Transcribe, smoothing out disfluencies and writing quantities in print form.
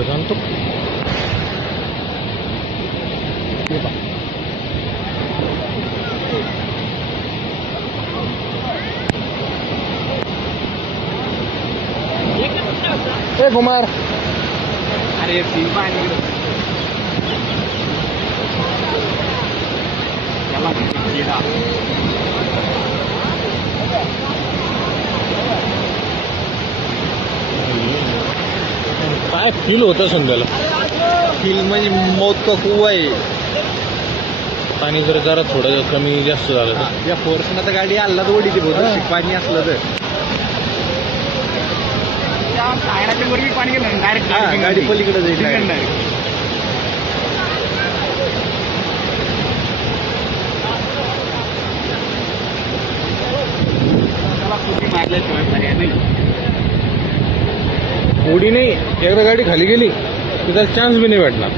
थोडं सांगतो. कुमार अरे पाणी काय फील होतं संध्याला. फील म्हणजे मौत का कुवा आहे. पाणी जर जरा थोडं कमी जास्त झालं तर या फोर्सनं तर गाडी आल्ला तर ओढीची बहुत पाणी असलं तर वरती पाणी गेलं डायरेक्ट गाडी पलीकडे जाईल डायरेक्ट. मारल्याशिवाय पर्याय नाही. उडी नाही, एकदा गाडी खाली गेली तर त्याला चान्स बी नाही भेटणार.